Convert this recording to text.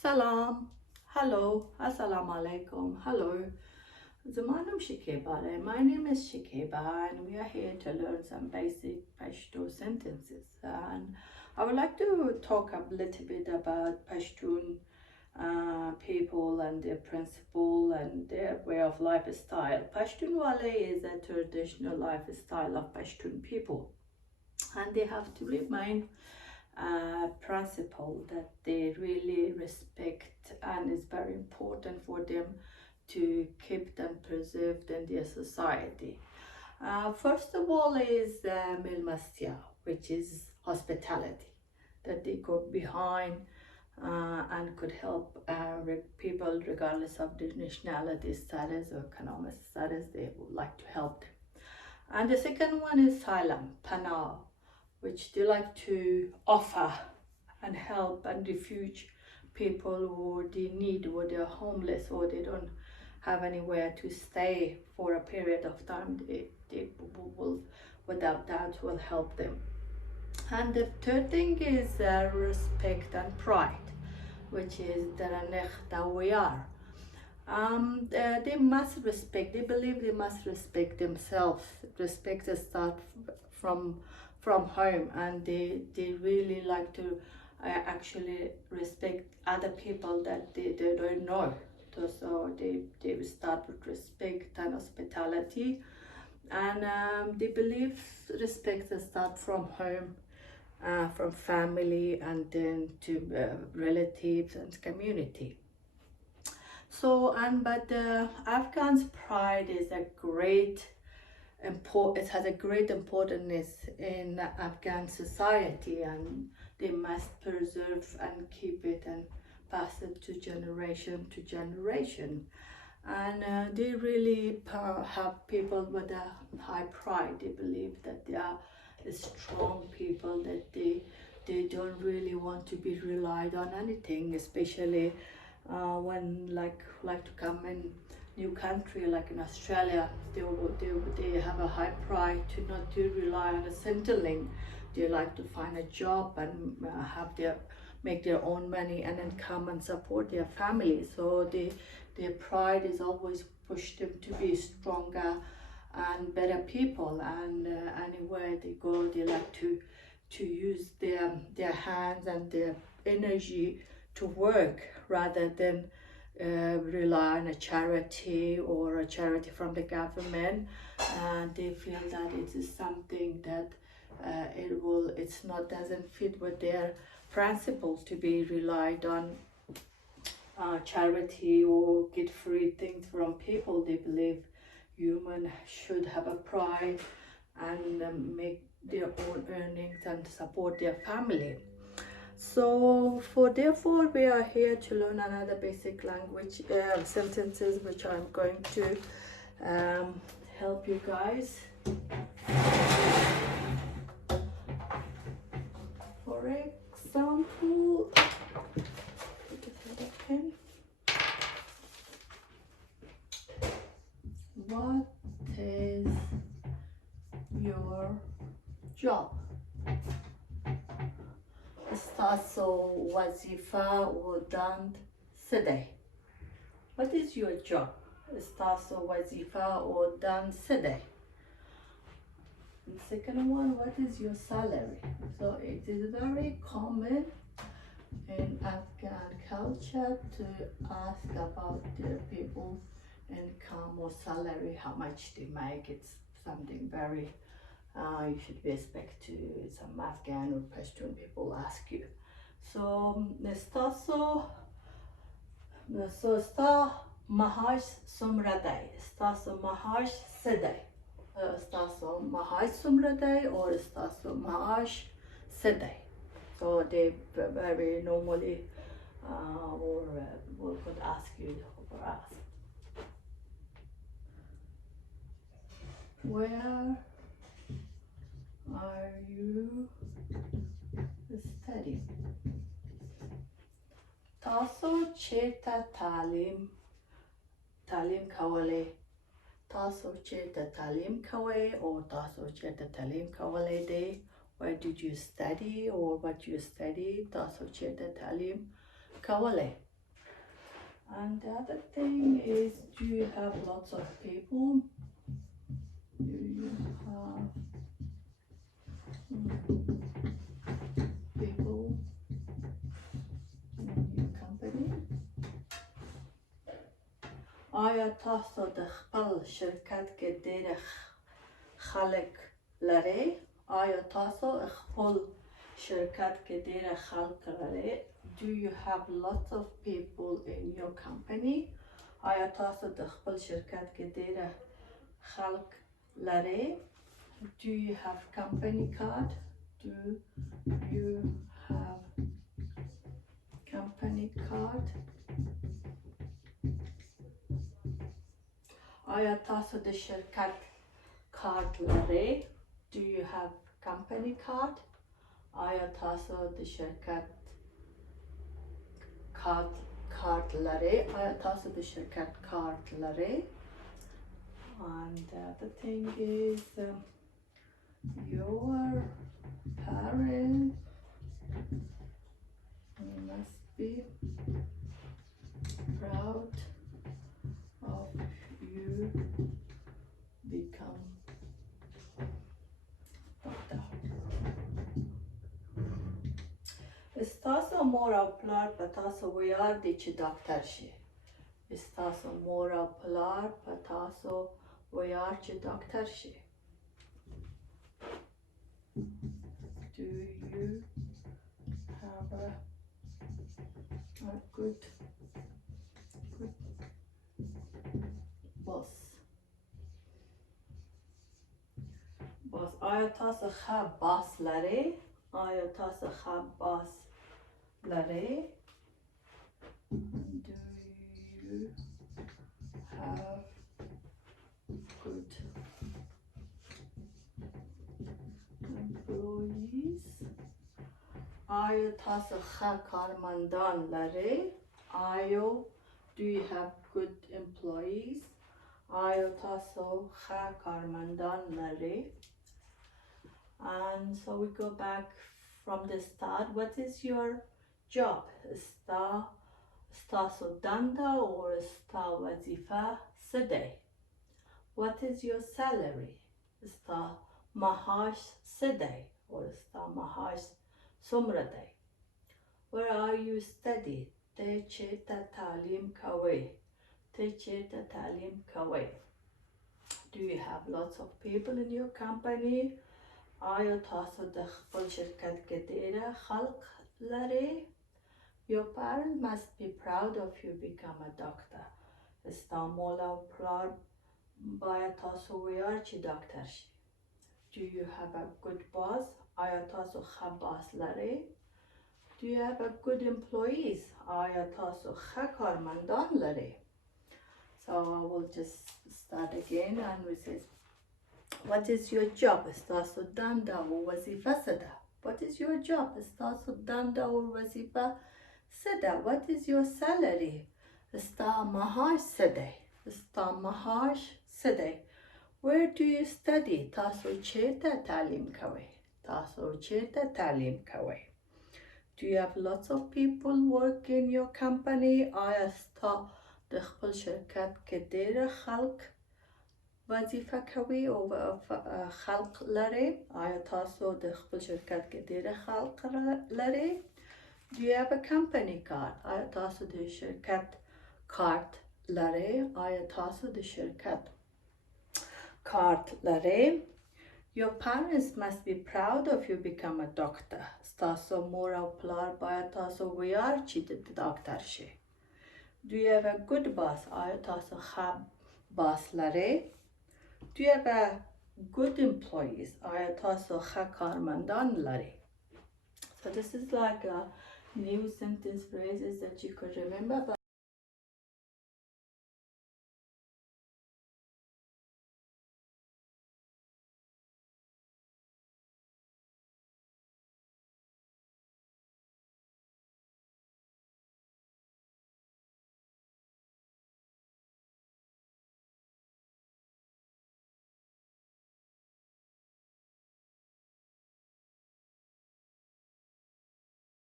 Salam, hello, assalamu alaikum, hello. Zamanum Shekiba. My name is Shekiba and we are here to learn some basic Pashto sentences. And I would like to talk a little bit about Pashtun people and their principle and their way of lifestyle. Pashtunwale is a traditional lifestyle of Pashtun people, and they have to remain principle that they really respect, and it's very important for them to keep them preserved in their society. First of all is milmasya, which is hospitality, that they go behind and could help people regardless of their nationality, status, or economic status. They would like to help them. And the second one is salam, panah, which they like to offer and help and refuge people who they need, or they're homeless, or they don't have anywhere to stay for a period of time. They will, without doubt, will help them. And the third thing is respect and pride, which is daranekh dawiyar. They must respect, they believe they must respect themselves. Respect the start from home, and they really like to actually respect other people that they don't know. So they start with respect and hospitality, and they believe respect the start from home, from family, and then to relatives and community. So, but the Afghan's pride is a great it has a great importance in Afghan society, and they must preserve and keep it and pass it to generation. And they really have people with a high pride. They believe that they are strong people, that they don't really want to be relied on anything, especially when like to come in new country like in Australia. They have a high pride to not to rely on a Centrelink. They like to find a job and make their own money and then come and support their family. So their pride is always pushed them to be stronger and better people, and anywhere they go they like to use their hands and their energy to work, rather than rely on a charity or a charity from the government. And they feel that it is something that it's not doesn't fit with their principles to be relied on charity or get free things from people. They believe human should have a pride and make their own earnings and support their family. So therefore we are here to learn another basic language sentences, which I'm going to help you guys. For example, what is your job? استاسو وظیفه و دند سده. What is your job? استاسو وظیفه و دند سده. The second one, what is your salary? So it is very common in Afghan culture to ask about their people's income or salary, how much they make. It's something very you should be expect to some Afghan or Pashtun people ask you. So sta mahash sumraday, staso mahash seday, staso mahash sumraday or staso mahash seday. So they very normally or could ask you or ask. Where are you studying? Taso cheta talim kawale. Taso cheta talim kawe or taso cheta talim kawale de. Where did you study or what you study? Taso cheta talim kawale. And the other thing is, do you have lots of people? Do you have people in your company? آیا تاسو د خپل شرکت کې ډېر خلک لرئ؟ آیا تاسو خپل شرکت کې ډېر خلک لرئ؟ Do you have lots of people in your company? آیا تاسو د خپل شرکت کې ډېر خلک لرئ؟ Do you have company card? Do you have company card? آیا تاسو د شرکت کارت لرئ؟ Do you have company card? آیا تاسو د شرکت کارت لرئ؟ آیا تاسو د شرکت کارت لرئ؟ And the other thing is, your parents must be proud of you become doctor. استاسو مور او پلار په تاسو ویاړ دي چې ډاکټر شي. استاسو مور او پلار په تاسو ویاړ چې ډاکټر شي. Do you have a good boss? آیا تاسو ښه باس لرئ؟ آیا تاسو ښه باس لرئ؟ Do you have good employees? آیا تاسو ښه کارمندان لرئ؟ Do you have good employees? آیا تاسو ښه کارمندان لرئ؟ And so we go back from the start. What is your job? Stاسو دنده or ستا وظیفه څه دی؟ What is your salary? ستا معاش څه دی or ستا معاش څومره دی؟ Where are you study? ته چیرته تعلیم کوئ؟ ته چیرته تعلیم کوئ؟ Do you have lots of people in your company? آیا تاسو د خپل شرکت کې ډېر خلک لرئ؟ Your parents must be proud of you become a doctor. ستا مور او پلار باید تاسو ویاړ چې ډاکټر شي. Do you have a good boss? آیا تاسو ښه باس لرئ؟ Do you have a good employees? آیا تاسو ښه کارمندان لرئ؟ So I will just start again and we say, what is your job? استاسو دنده او وظیفه څه ده؟ What is your job? استاسو دنده او وظیفه څه ده؟ What is your salary? ستا معاش څه دی؟ ستا معاش څه دی؟ Where do you study? تاسو چیرته تعلیم کوئ؟ تاسو چیرته تعلیم کوئ؟ Do you have lots of people work in your company? آیا ستا د خپل شرکت کې ډېر خلک وظیفه کوي او خلق لري؟ آیا تاسو د خپل شرکت کې ډېر خلق لري؟ Do you have a company card? آیا تاسو د شرکت کارت لري؟ آیا تاسو د شرکت کارت لري؟ Your parents must be proud of you become a doctor. ستاسو مور او پلار باید تاسو ویاړ چې ډاکټر شي. Do you have a good boss? آیا تاسو ښه باس لري؟ Do you have a good employees? آیا تاسو ښه کارمندان لري؟ So this is like a new sentence phrases that you could remember.